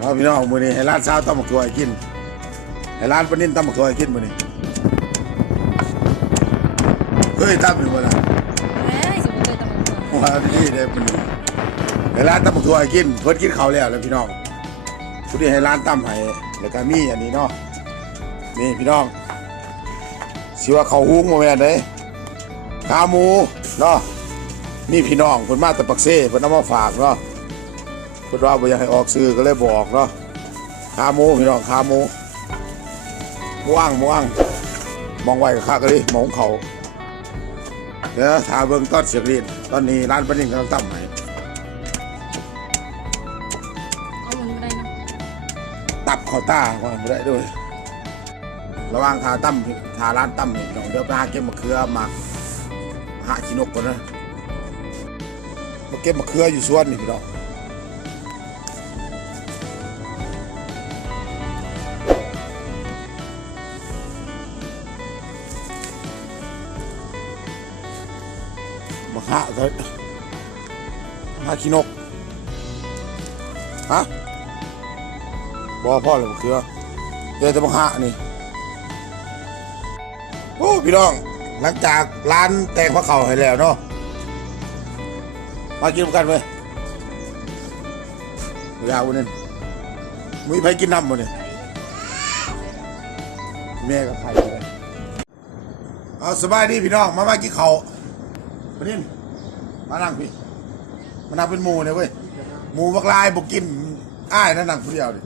เอาพี่น้องมื้อนี้ให้ร้านเช้าตำบักถั่วให้กินให้ร้านปลานิ่นตำบักถั่วให้กินมื้อนี้เคยตำอยู่บ่ล่ะเอ้ยสิบ่เคยตำบักหุ่งว่าดีได้มื้อนี้ให้ร้านตำบักถั่วให้กินเพิ่นกินข้าวแล้วแล้วพี่น้องผู้นี้ให้ร้านตำให้แล้วก็มีอันนี้เนาะนี่พี่น้องสิว่าข้าวหุงบ่แม่นเด้ขาหมูเนาะนี่พี่น้องเพิ่นมาแต่ปักเซ่เพิ่นเอามาฝากเนาะ เพิ่นว่าบ่อยากให้ออกซื้อก็เลยบอกเนาะขาหมูพี่น้องขาหมูหมูอ่างหมูอ่างมองไว้กับข้าก็ดิมองเขาเดี๋ยวถาเบิ่งต้นเสียงเรียนตอนนี้ร้านปลานิ่งกำลังตั้มให้เอามันบ่ได้นะตับเข้าตาว่าบ่ได้ด้วยระหว่างทาตั้มทาร้านตั้มนี่พี่น้องเดี๋ยวไปหาเก็บมะเขือมาหาขี้นกก่อนนะมาเก็บมะเขืออยู่สวนนี่พี่น้อง หาขี้นก ฮะบอพ่อเลยมะเขือเดี๋ยวจะมาหานี่ โอ้ พี่น้อง หลังจากร้านแตงพระเข่าให้แล้วเนาะ มากินกันไหมยาวนี่มีใครกินน้ำบ่เนี่ยแม่กับใครเลยเอาสบายดีพี่น้อง มามากินเขาวประเด็นมานั่งพี่ มานั่งเป็นหมูเนี่ยเว้ยหมูบักลายบอกกินอ้ายนั่นนั่งผู้เดียวดิ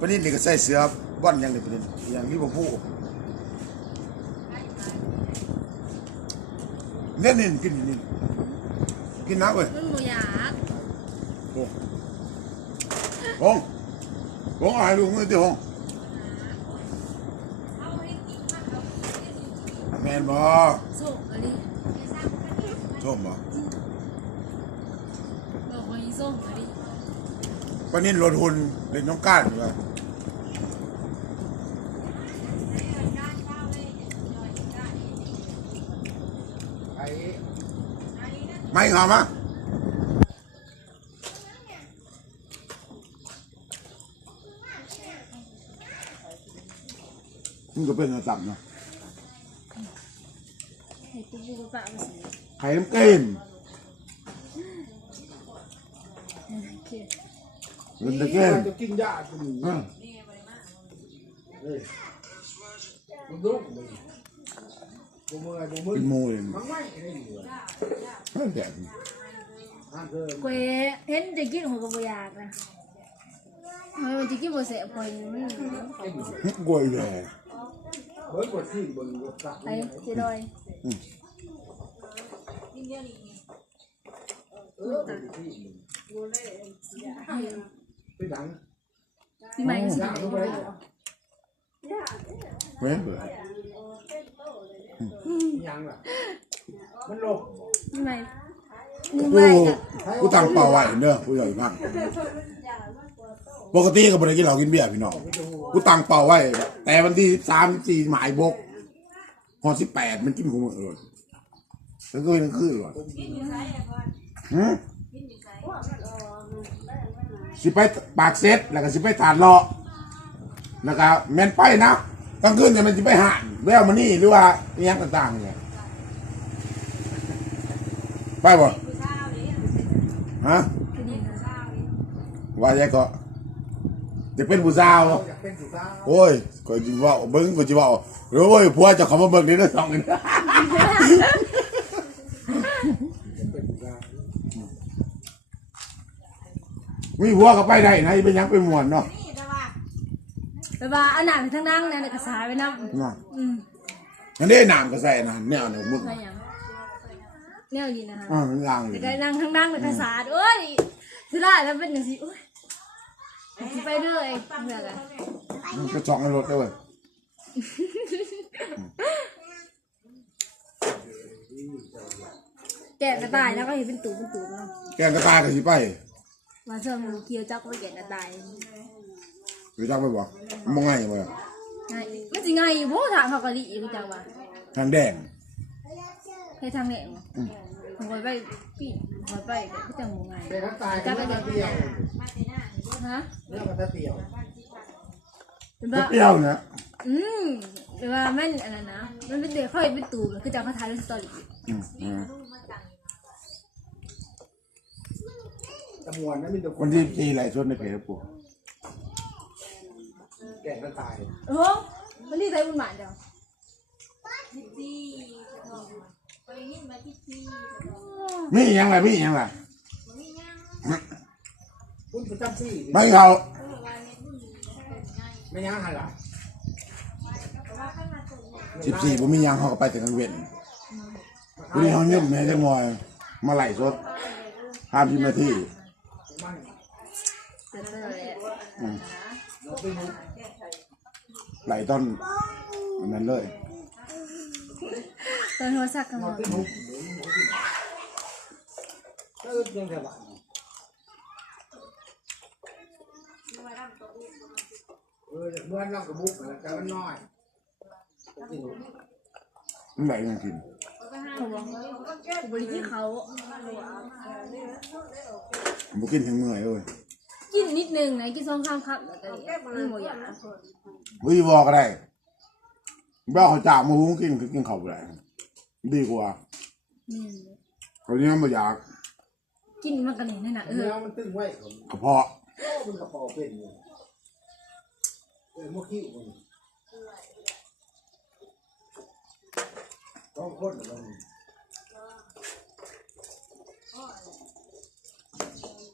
ประเด็นนี่ก็ใส่เสือบ้อนอยังนี้ประเด็นอย่างนี้ผมพูดเน้นนี่กินนี่นี่กินน้ำเว้ยมันบ่อยากโอ้หงหงอะไรลูกมือที่หงแมนบ่โซ่อันนี้ชมบ่ บอกว่าอีส้มอันนี้ ประเด็นรถหุ่นเล่นน้องก้านอยู่ว่าไม่หอมอะมันก็เป็นระดับเนาะให้กูบูกระปะมาสิไข่น้ำเกม โอเคเล่นตะเกมจะกินยาตัวนี้อะมันดุเลยบ่เมื่อยบ่มึเป็นนหมูเลยมันไม่ได้เหลือเฮ้ยแดดอ่าเพิ่มกวยเห็นจะกินหัวก็บ่อยากนะเฮ้ยมันจะกินบ่แซ่บกว่าอยู่มันกล้วยแดดเบิ่งกว่าที่เบิ่งกว่าสักไอ้สิดอยเออเป็นที่ไปดังพี่ใหม่ก็สิดั งเข้าไปเว้ยเบื่อยังล่ะมันหลบพี่ใหม่นี่กูใหม่ก็กูตั้งเป้าไว้เด้อกูใหญ่มากปกติก็บ่ได้กินเหล้ากินเบียร์พี่น้องกูตั้งเป้าไว้ แต่วันที่สามสี่หมายบกพอสิบแปดมันกินกูหมดเลยแล้วก็เป็นคืนเลยหืม สิไปปากเซ็ตแล้วก็สิไปตาดเลาะแล้วก็แม่นไปนะกลางคืนเนี่ยมันจะไปหานแววมานี่หรือว่าอหยังต่างๆเนี่ยไปบ่ฮะว่าแยก็จะเป็นผู้สาวอยากเป็นสุดท้ายโอ้ยก็จิว่าเบิ้งก็จิว่าโอ้ยผัวจะเขามาเบิ้งนี่ได้สองนเป็นสุดท้าย มีผัวก็ไปได้นะเป็นหยังเป็นหมวนเนาะไปว่าอันนั้นทั้งนั้นนั่นก็สายไปนำเนาะอืมอันนี้น้ำก็ใส่นะแนวเนี่ยมึงอะไรหยังแนวนี้นะคะอ่ามันล่างเลแต่ยก็นั่งทั้งนั่งเลยกระสาดเอ้ยสิล่าแล้วเป็นจังซี่โอ้ยสิไปเรื่อยเมื่อกันมันก็จองในรถด้วยแกะกระต่ายแล้วก็เห็นเป็นตูเป็นตูเนาะแกงกระตายก็สิไป มาเชื่อมหมูเคียวจักก็ไปแกะกระต่ายหรือจังไปบอกมองไงบ่ง่ายมันสิง่ายอยู่บ่ทางเขากะลิอีกจังว่าทางแดงให้ทางแหนงผมคอยไปปีนคอยไปแต่ก็จังหมูง่ายแต่ถ้าตายก็ไม่ได้เดียวฮฮะเนื้อมันจะเปรี้ยวเป็นก็ว่าเปรี้ยวนะอืมแต่ว่ามันอันนั้นนะมันเป็นเด็กค่อยเป็นตูบคือจะเขาถ่ายในสตอรี่อืมอืม ตะมวนนั่นมีแต่คคนนที่ตีไหลชนในเพจปู่แก่กันตาย เออมันรีใส่บุญหมานเดียวมีอีกอยังไงมีอีกอยังไงคุณประจำที่ไม่เขาไม่ย่างหันหลังสิบสี่ผมมีหยังเขาก็ไปแต่กลางเว้นวันนี้เขาเงียบแม่จังมอยมาไหลสดห้ามสิบนาทีมันเสร็จแล้วแหละอืมเราเป็นมุก ไหลต้นอันนั้นเลยตอนโทรศัพท์กันเรามาเป็นมุกหรือมุกที่ก็เออยังแต่บ้านเออเมื่อนั่งกับมุกแต่มันน้อยเป็นมุกมันไหลยังกินเขา บอกบริที่เขาผมกินถึงเมื่อยเลยกินนิดนึงนะกินสองข้ามครับแล้วก็นี่หมดอย่างวิบอกก็ได้บ้าเขาจ่ามาหุงกินคือกินเขาไปได้ดีกว่านี่เขาเนี่ยไม่อยาก กินมันกันเลยนั่นน่ะเอเนื้ออมันตึงไว้ผมกระเพาะมันกระเป๋าเป็นอยู่เออมุกขี้มัน ต้องคนมัน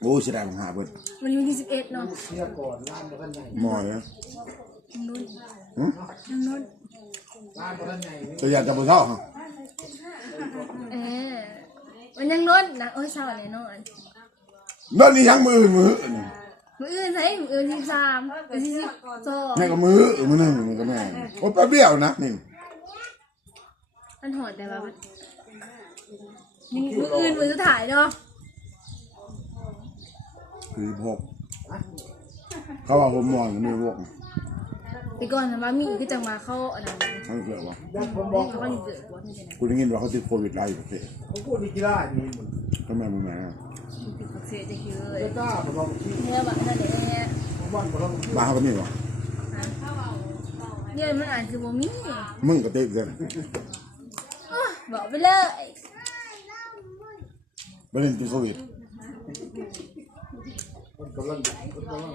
โอ้ยเสียดายผมหาเบิดวันนี้วันที่สิบเอ็ดเนาะเที่ยวก่อนร้านบ้านใหญ่หมอยนะทางนู้นหึทางนู้นร้านบ้านใหญ่นี่ตัวอยากจะบ่เท่าฮะเออมันยังนู้นนะโอ้ยเศร้าเลยนอนนั่นนี่ยังมือมือนี่มืออื่นใช่มืออื่นที่สามมือที่สิบสองแม่ก็มือมือหนึ่งมันก็แม่โอ้ยแป๊บเดียวนะนี่ มันหอดแต่ว่ามันมีมืออื่นมือจะถ่ายเนาะคือหกเขาว่าผมมองมือวกแต่ก่อนนะว่ามีก็จะมาเข้าอันนั้นทั้งเกลือวะยักษ์ผมบอกเขาก็อยู่เกิดวัดนี่นะคุณได้ยินว่าเขาติดโควิดไล่อยู่ประเทศเขาพูดดีกีฬาดีหมดทำไมมึงแม่ติดเสียจะเยอะเจ้าจ้าผมบอกที่เนี่ยแบบนั่นเนี่ยผมบอกผมบอกที่บ้านเขาก็มีวะเนี่ยมันอ่านคือบ่มีมึงก็ติดเลย บอกไปเลยประเด็นติดโควิดมันกำลังมันกำลัง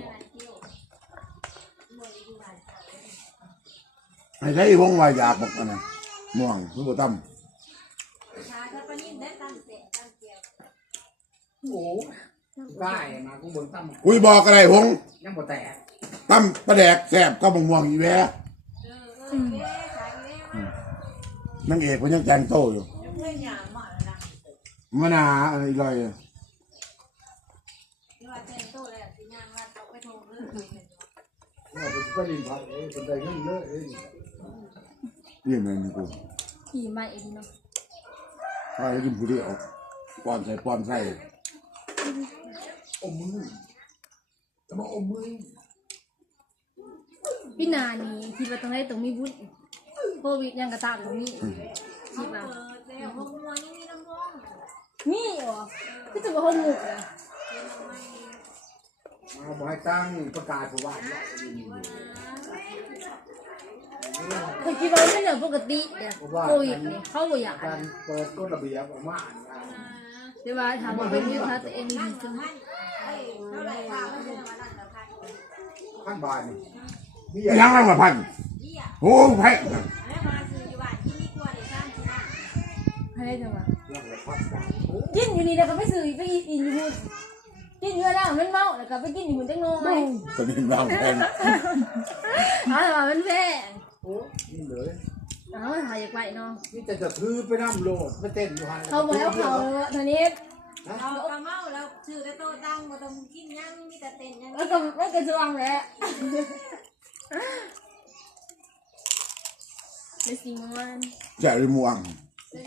ให้ใช้วงวายอยากบอกอันนะม่วงคือบ่ตั้มโอ้ได้มากูเบิ่งตั้มคุยบอกอะไรวงยังบ่แตกตั้มประแดกแสบก็บ่ม่วงอีแวะ นางเอกมันยังแจงโตอยู่มะนาวอะไรลอยอะเราไปไปลินพักเอ้ยคนใดเงินเลอะเอ้ยเรียนมันกูขี่มาเองเนาะถ้าจะกินผู้เดียวป้อนใส่ป้อนใส่อมมือจะมาอมมือพี่นานี่คิดว่าตรงไหนตรงมีบุญ โควิดยังกระตากตรงนี้คิดว่ามีเหรอคือจะมาห้องหมูเลยมาบอกให้ตั้งประกาศผู้ว่าเขาคิดว่าไม่เหนือปกติเนี่ยโควิดนี่เขาบ่อยากการเปิดกฎระเบียบออกมาเดี๋ยวว่าถามว่าเป็นวิธีตัวเองดีจังขั้นบานนี่ยังไงมาพันโอ้แพง ให้ได้จังวะยังละพันบาทกินอยู่นี่แล้วก็ไปซื้อไปอีกอีกอยู่หุ่นกินเยอะแล้วมันเมาแล้วก็ไปกินอยู่หุ่นจังน้อยตอนนี้เราแพงเอาแต่ว่ามันแพงโอ้นี่เลยเอาถ่ายอยากไปเนาะนี่จะจะถือไปน้ำโลดไปเต้นอยู่หันเขาบอกแล้วเขาเท่านี้เรากระเมาแล้วชื่อแต่โตตั้งมาต้องกินยังมีแต่เต้นยังแล้วก็แล้วก็จะวางแหล้วในสิ่งมันแจกริม่วง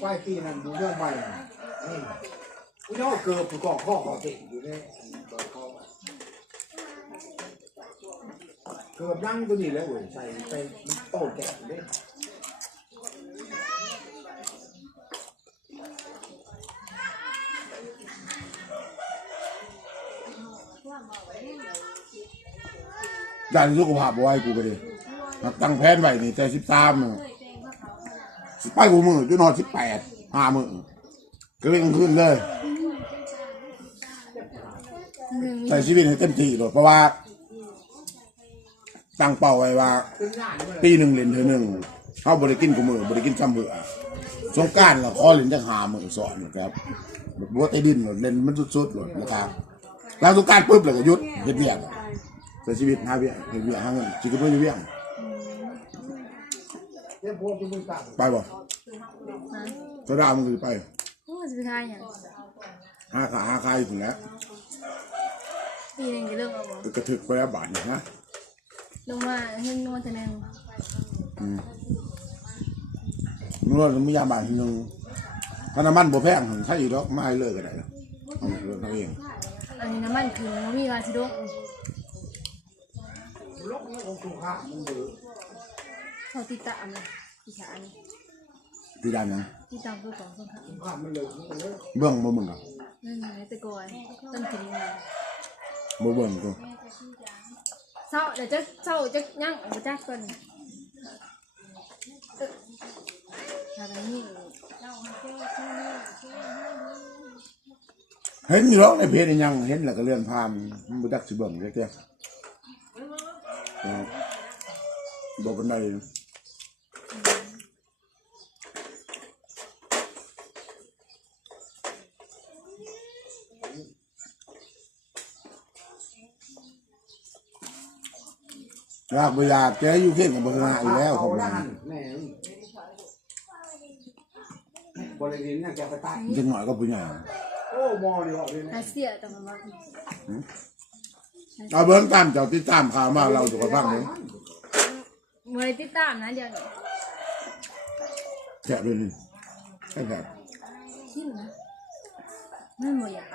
ป้ายปีนั้นดูเรื่องใบนี่กูย่อเกือบกูกอกข้อขอเตะอยู่เนี่ยเกือบนั่งตัวนี้แล้วเว้ยใส่ใส่โต๊ะแกะอยู่เลยด้านสุขภาพบ่ไหวกูก็ดิตั้งแผนไว้นี่แต่สิบสาม ไปกูมือจนนอนสิบแปดห้ามือก็เลยกลางคืนเลยหนึ่งใช้ชีวิตให้เต็มที่เลยเพราะว่า ตั้งเป้าไว้ว่าปีหนึ่งเล่นเธอหนึ่งเข้าบริกินกูมือบริกินซ้ำเบื่อสงกรารเราขอเล่นจะหามือสอนครับบบบัวไต้ดินเลยเล่นมันสุดๆเลยนะครับแล้วสงกรารปุ๊บเลยก็หยุดเฮ็ดเวียกใช้ชีวิตหาเวียเฮ็ดเวียกหาเงินจิกก็ไม่เวียกเดี๋ย พวกจะมึงตังไปบ่นะจะได้มึงจะไปโอ้จะไปทายอย่างหาขาหาคายถึงแล้วปีหนึ่งจะเริ่มเอาบ่กระถึกไปแล้วบาทนี่นะลงมาเฮงนวลจะแนงอืมนวดมียาบาททีนึงถ้าน้ำมันบ่แพงถึงใช่อีกแล้วไม่ให้เลิกก็ได้แล้วเอาเลิกเอาเองอันนี้น้ำมันถึงมันมีราชิดกลกนี่ของสุขามึงเบื่อเขาติดตามเลย อีฉานที่ด้านนั้นติดตามผู้กองสงครามสุขามันเลยมันเลยเบื้องบ่มึงอะนั่นไงแต่ก่อนต้นกินมาบ่เบื้องกูเศร้าเดี๋ยวจะเศร้าจะยั่งมาจากต้นอะไรนี่เห็นอยู่หรอกในเพจนี่ยังเห็นแล้วก็เลื่อนผ่านมันบ่จักสิเบิ่งจักเด้อเออบ่ปานใด อยากบ่อยากแกอยู่เข่งกับบ่ชนะอยู่แล้วของมันแม่บริเวณนั่นแกไปตายจังหน่อยก็ผู้ใหญ่โอ้มอดีออกเลยนะอาเซียแต่มันว่าเอาเบิ่งตามเจ้าติดตามข่าวมาเราสุขภาพเด้เมื่อติดตามนะเดี๋ยวนี้แฉะเลยนี่แค่แฉะชิมนะไม่หมดอยาก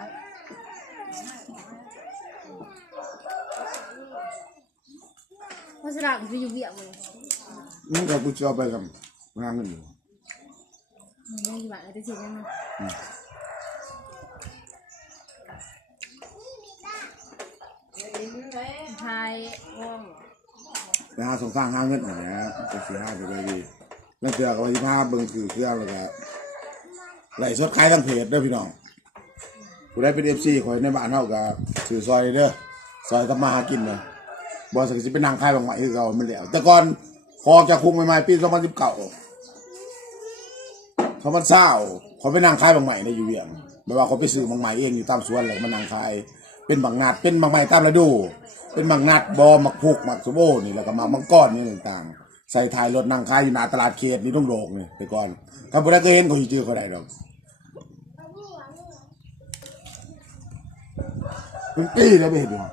เพราะฉะนั้นคือยู่เบียกเลยนี่ก็กูจะเอาไปกับงานเงินอยู่มันได้กี่บาทจะเสียยังไงไทยว่องไปหาสงครามหาเงินหน่อย่างเงี้ยก็สิหาไปเลยดีแล้วเจอกับวันที่ห้าเบิ่งคือเครื่องแล้วก็ไหลสดขายทางเพจเด้อพี่น้องผู้ได้เป็นเอฟซีคอยในบ้านเฮาก็ถือซอยเด้อซอยทำมาหากินเนาะ บ่สักสิเป็นนางขายบางไหวคือเก่ามันแล้วแต่ก่อนพอจะคุกใหม่ๆปี2019เขามันเศร้าเขาไปนั่งขายบางใหม่ในอยู่เวียงแบบว่าเขาไปซื้อบางใหม่เองอยู่ตามสวนเลยมันนั่งขายเป็นบางนาดเป็นบางใหม่ตามฤดู เป็นบางนาดบอมักพุกมักสุโบนี่แล้วก็มามังกรนี่ต่างๆ ใส่ถ่ายรถนั่งขายอยู่หน้าตลาดเขตนี่ต้องโดกนี่ไปก่อนถ้าบ่ได้ก็เห็นเขาสิจื้อเขาได้ดอกเป็นปีแล้วไม่เห็นหรอ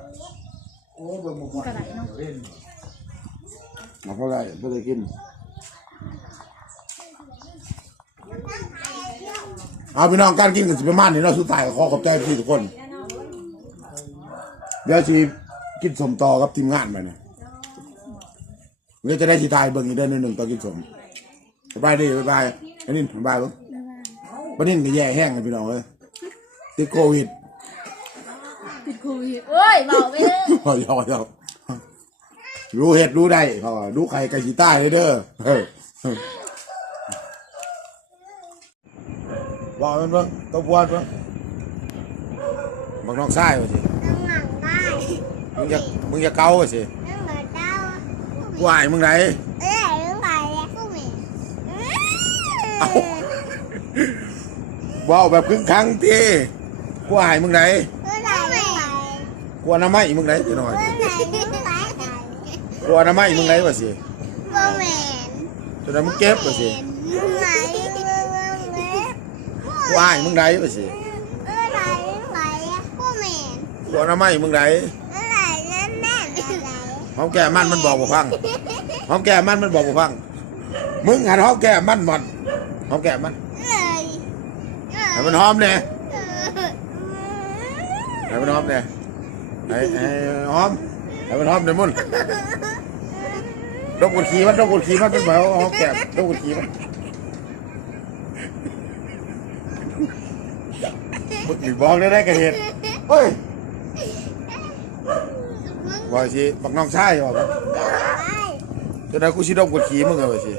โอ้เบิ่งหมดเล่นมาเพราะอะไรบ่ได้กินเอาพี่น้องการกินกันสิประมาณนี้เนาะสุดท้ายก็ขอขอบใจพี่ทุกคน เดี๋ยวสิกินสมต่อกับทีมงานไปนะเดี๋ยวจะได้สิทายเบิ่งอีกเดือนหนึ่งต่อกินสมสบายดีบ๊ายบายอันนี้สบายเบิ่งวันนี้ก็แย่แห้งเลยพี่น้องเอ้ยติดโควิด ติดโควิดโอ้ยเบาไปเลยพอยอยอรู้เหตุรู้ได้พอรู้ใครกับกีตาร์เลยเด้อเฮ้ยบอกมันเบิ่งตัวบวนเบิ่งบักน้องชายว่าสิน้ำหนังได้มึงจะมึงจะเกาว่าสิน้ำหนังเต้ากูอายมึงไหนเอ้ยเรื่องไปแล้วพวกมีเอ้าว้าวแบบครึ่งครั้งที่กูอายมึงไหนเรื่องไหนเรื่องไหน กูอนามัยมึงไหนจะหน่อยเรื่องไหนเรื่องไหนกูอนามัยมึงไหนว่าสิพวกแมนจะได้มึงเก็บว่าสิเรื่องไหนเรื่องไหนกูอายมึงไหนว่าสิเรื่องไหนเรื่องไหนพวกแมนกูอนามัยมึงไหนเรื่องไหนเรื่องแม่เรื่องไหนหอมแก้มมันมันบอกบ่ฟังหอมแก้มมันมันบอกบ่ฟังมึงหันหอมแก้มมันหมดหอมแก้มมันเลยให้มันหอมเนี่ยให้มันหอมเนี่ย ให้ให้หอมให้มันหอมเดี๋ยวมึงดกกดขี่มันดกกดขี่มันเป็นแบบหอมแก้มดกกดขี่มันมึงอีกบอกได้ได้กระเหตุเฮ้ยมึงว่าสิบักน้องชายว่าบ่ไปจนนั้นกูสิดมกดขี้มึงอะว่าสิ